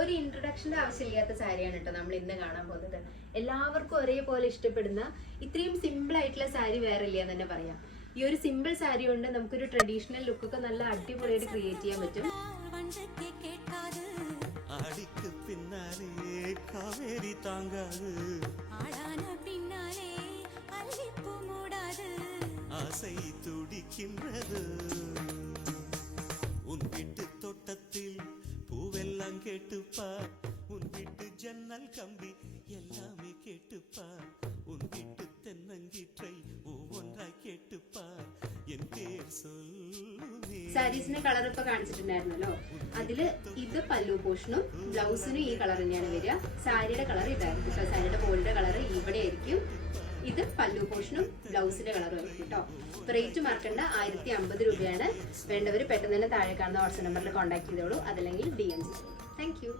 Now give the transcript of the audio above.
ഒരു ഇൻട്രൊഡക്ഷന്റെ ആവശ്യമില്ലാത്ത സാരിയാണ് കേട്ടോ നമ്മൾ ഇന്ന് കാണാൻ പോകുന്നത്. എല്ലാവർക്കും ഒരേപോലെ ഇഷ്ടപ്പെടുന്ന ഇത്രയും സിമ്പിൾ ആയിട്ടുള്ള സാരി വേറെ ഇല്ല എന്ന് തന്നെ പറയാം. ഈ ഒരു സിമ്പിൾ സാരി കൊണ്ട് നമുക്കൊരു ട്രഡീഷണൽ ലുക്കൊക്കെ നല്ല അടിപൊളിയായിട്ട് ക്രിയേറ്റ് ചെയ്യാൻ പറ്റും. பூவெல்லாம் கேட்டுப்பார் உன் வீட்டு ஜன்னல் கம்பி எல்லாமே கேட்டுப்பார் உன் வீட்டு தென்னங்கீற்றை ஒவ்வொன்றாய் கேட்டுப்பார் என் பேர் சொல்லுமே. സാരീസിന്റെ കളർ ഇപ്പൊ കാണിച്ചിട്ടുണ്ടായിരുന്നല്ലോ, അതില് ഇത് പല്ലു പോർഷനും ബ്ലൗസിനും ഈ കളർ തന്നെയാണ് വരിക. സാരിയുടെ കളർ ഇതായിരിക്കും. സാരിയുടെ ബോളിയുടെ കളർ ഇവിടെ ആയിരിക്കും. ഇത് പല്ലു പോർഷനും ബ്ലൗസിന്റെ കളറും ആയിരിക്കും കേട്ടോ. റേറ്റ് മറക്കണ്ട, 1050 രൂപയാണ്. വേണ്ടവർ പെട്ടെന്ന് തന്നെ താഴെ കാണുന്ന വാട്സ്ആപ്പ് നമ്പറിൽ കോൺടാക്ട് ചെയ്തോളൂ, അതല്ലെങ്കിൽ DM ചെയ്തോളൂ. Thank you.